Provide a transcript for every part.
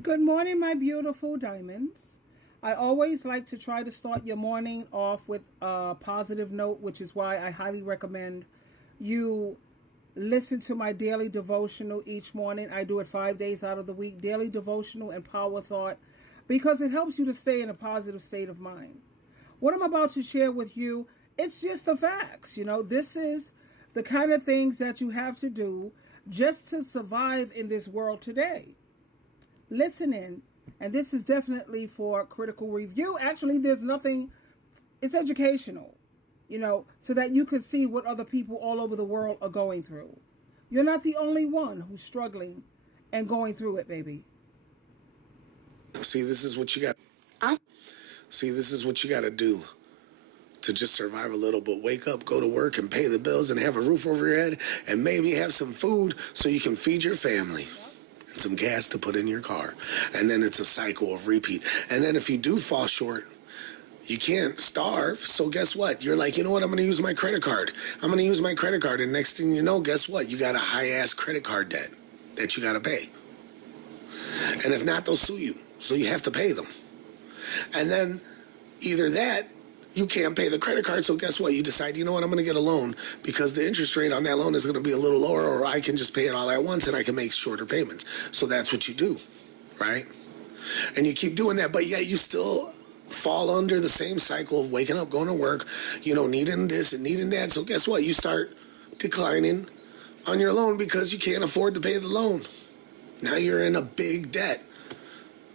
Good morning, my beautiful diamonds. I always like to try to start your morning off with a positive note, which is why I highly recommend you listen to my daily devotional each morning. I do it 5 days out of the week, daily devotional and power thought, because it helps you to stay in a positive state of mind. What I'm about to share with you, it's just the facts. This is the kind of things that you have to do just to survive in this world today. Listen in, and this is definitely for critical review. Actually, there's nothing, it's educational, so that you can see what other people all over the world are going through. You're not the only one who's struggling and going through it, baby. See, this is what you got. See, this is what you got to do to just survive a little bit. Wake up, go to work, and pay the bills, and have a roof over your head, and maybe have some food so you can feed your family. And some gas to put in your car. And then it's a cycle of repeat. And then if you do fall short, you can't starve. So guess what? You're like, you know what? I'm going to use my credit card. I'm going to use my credit card. And next thing you know, guess what? You got a high-ass credit card debt that you got to pay. And if not, they'll sue you. So you have to pay them. And then either that, you can't pay the credit card, so guess what? You decide, you know what, I'm going to get a loan because the interest rate on that loan is going to be a little lower, or I can just pay it all at once and I can make shorter payments. So that's what you do, right? And you keep doing that, but yet you still fall under the same cycle of waking up, going to work, needing this and needing that. So guess what? You start declining on your loan because you can't afford to pay the loan. Now you're in a big debt.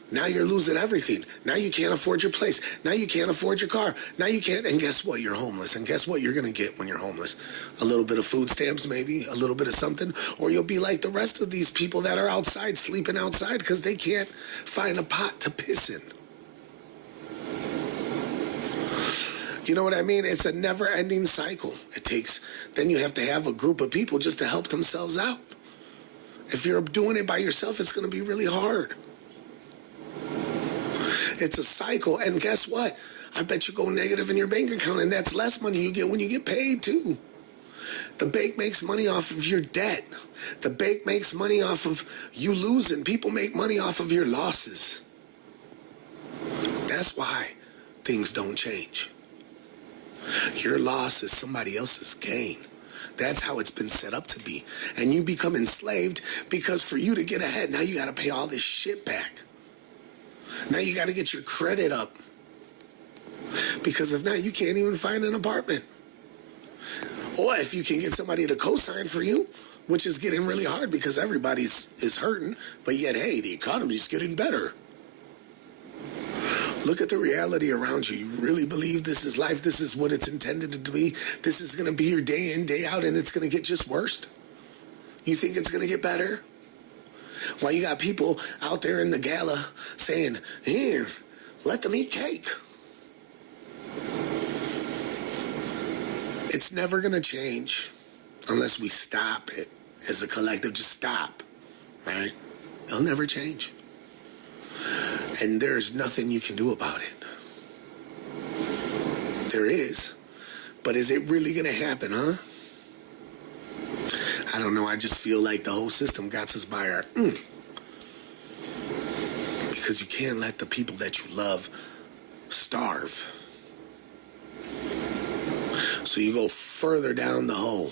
Now you're losing everything. Now you can't afford your place. Now you can't afford your car. Now you can't. And guess what? You're homeless. And guess what you're going to get when you're homeless? A little bit of food stamps, maybe, a little bit of something. Or you'll be like the rest of these people that are outside, sleeping outside because they can't find a pot to piss in. You know what I mean? It's a never-ending cycle. Then you have to have a group of people just to help themselves out. If you're doing it by yourself, it's going to be really hard. It's a cycle, and guess what? I bet you go negative in your bank account, and that's less money you get when you get paid, too. The bank makes money off of your debt. The bank makes money off of you losing. People make money off of your losses. That's why things don't change. Your loss is somebody else's gain. That's how it's been set up to be. And you become enslaved because for you to get ahead, now you got to pay all this shit back. Now you got to get your credit up. Because if not, you can't even find an apartment. Or if you can get somebody to co-sign for you, which is getting really hard because is hurting, but yet, hey, the economy's getting better. Look at the reality around you. You really believe this is life? This is what it's intended to be? This is going to be your day in, day out, and it's going to get just worse? You think it's going to get better? Why you got people out there in the gala saying, here, let them eat cake. It's never going to change unless we stop it as a collective. Just stop, right? It'll never change. And there's nothing you can do about it. There is. But is it really going to happen, huh? I don't know. I just feel like the whole system got us by our because you can't let the people that you love starve. So you go further down the hole.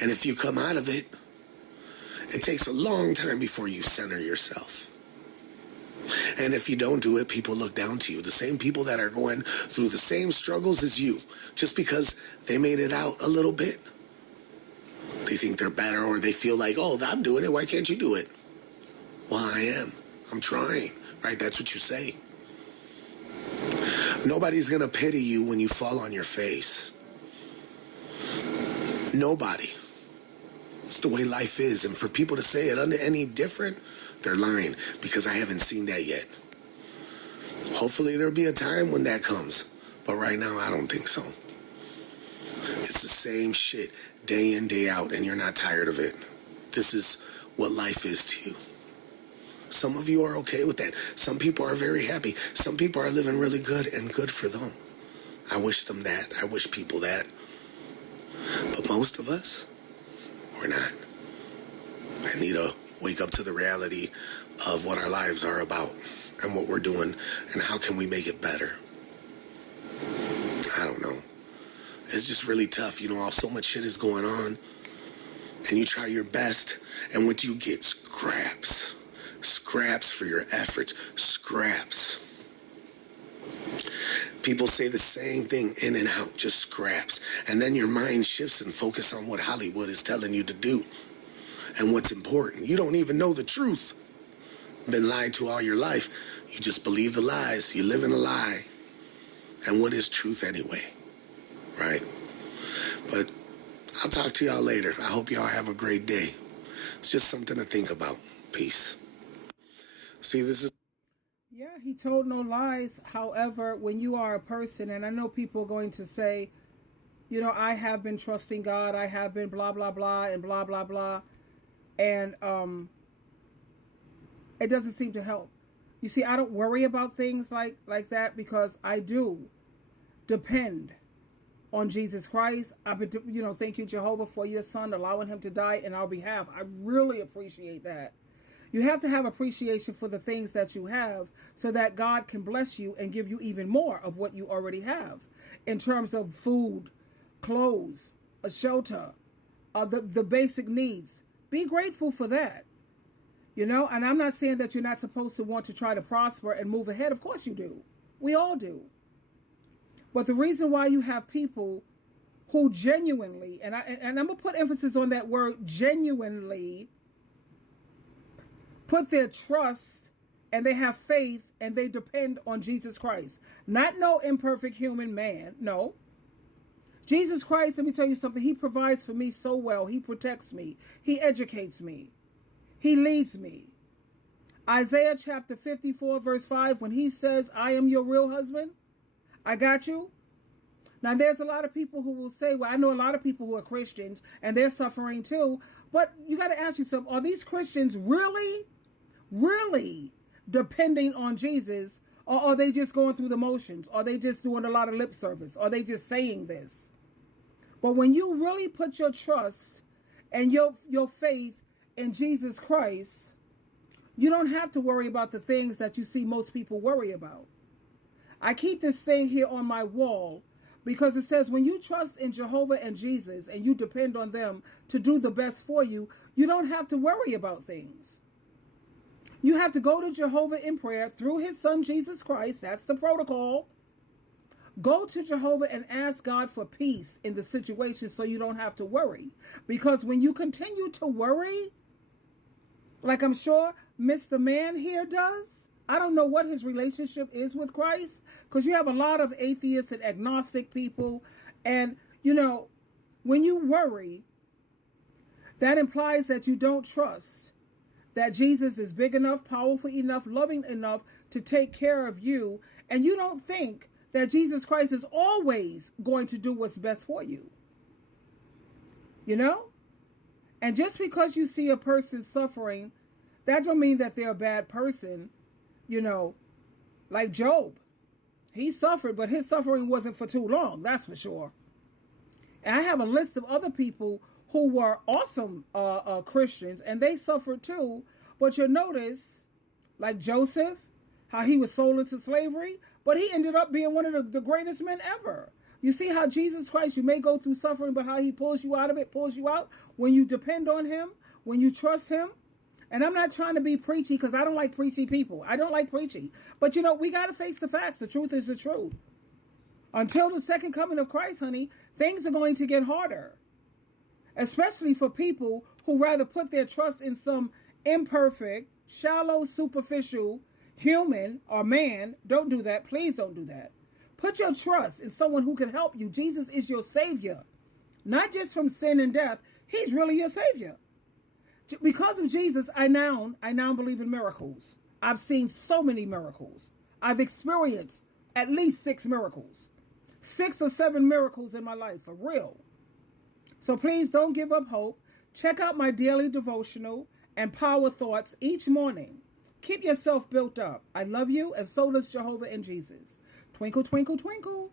And if you come out of it, it takes a long time before you center yourself. And if you don't do it, people look down to you. The same people that are going through the same struggles as you, just because they made it out a little bit. They think they're better, or they feel like, oh, I'm doing it. Why can't you do it? Well, I am. I'm trying, right? That's what you say. Nobody's going to pity you when you fall on your face. Nobody. It's the way life is. And for people to say it any different, they're lying, because I haven't seen that yet. Hopefully there'll be a time when that comes. But right now, I don't think so. It's the same shit day in, day out, and you're not tired of it. This is what life is to you. Some of you are okay with that. Some people are very happy. Some people are living really good, and good for them. I wish them that. I wish people that. But most of us, we're not. I need a wake up to the reality of what our lives are about and what we're doing and how can we make it better. I don't know. It's just really tough, so much shit is going on, and you try your best, and what you get? Scraps. Scraps for your efforts. Scraps. People say the same thing in and out, just scraps. And then your mind shifts and focus on what Hollywood is telling you to do and what's important. You don't even know the truth. Been lied to all your life. You just believe the lies. You live in a lie. And what is truth anyway? Right? But I'll talk to y'all later. I hope y'all have a great day. It's just something to think about. Peace. See, this is... Yeah, he told no lies. However, when you are a person, and I know people are going to say, I have been trusting God. I have been blah, blah, blah, and blah, blah, blah. And it doesn't seem to help. You see, I don't worry about things like that because I do depend on Jesus Christ. I've been, thank you, Jehovah, for your son, allowing him to die in our behalf. I really appreciate that. You have to have appreciation for the things that you have so that God can bless you and give you even more of what you already have in terms of food, clothes, a shelter, the basic needs. Be grateful for that. And I'm not saying that you're not supposed to want to try to prosper and move ahead. Of course you do. We all do. But the reason why you have people who genuinely, and I'm going to put emphasis on that word genuinely, put their trust and they have faith and they depend on Jesus Christ. Not no imperfect human man. No. Jesus Christ, let me tell you something. He provides for me so well. He protects me. He educates me. He leads me. Isaiah chapter 54 verse 5, when he says, I am your real husband, I got you. Now, there's a lot of people who will say, well, I know a lot of people who are Christians and they're suffering too. But you got to ask yourself, are these Christians really depending on Jesus? Or are they just going through the motions? Are they just doing a lot of lip service? Are they just saying this? But when you really put your trust and your faith in Jesus Christ, you don't have to worry about the things that you see most people worry about. I keep this thing here on my wall because it says when you trust in Jehovah and Jesus and you depend on them to do the best for you, you don't have to worry about things. You have to go to Jehovah in prayer through his son, Jesus Christ. That's the protocol. Go to Jehovah and ask God for peace in the situation so you don't have to worry. Because when you continue to worry, like I'm sure Mr. Man here does, I don't know what his relationship is with Christ, because you have a lot of atheists and agnostic people. And, when you worry, that implies that you don't trust that Jesus is big enough, powerful enough, loving enough to take care of you. And you don't think that Jesus Christ is always going to do what's best for you. And just because you see a person suffering, that don't mean that they're a bad person. Like Job. He suffered, but his suffering wasn't for too long. That's for sure. And I have a list of other people who were awesome Christians, and they suffered too. But you'll notice, like Joseph, how he was sold into slavery, but he ended up being one of the greatest men ever. You see how Jesus Christ, you may go through suffering, but how he pulls you out of it, pulls you out when you depend on him, when you trust him. And I'm not trying to be preachy because I don't like preachy people. I don't like preachy. But, we got to face the facts. The truth is the truth. Until the second coming of Christ, honey, things are going to get harder. Especially for people who rather put their trust in some imperfect, shallow, superficial human or man. Don't do that. Please don't do that. Put your trust in someone who can help you. Jesus is your Savior. Not just from sin and death. He's really your Savior. Because of Jesus, I now believe in miracles. I've seen so many miracles. I've experienced at least 6 miracles. 6 or 7 miracles in my life, for real. So please don't give up hope. Check out my daily devotional and power thoughts each morning. Keep yourself built up. I love you, and so does Jehovah and Jesus. Twinkle, twinkle, twinkle.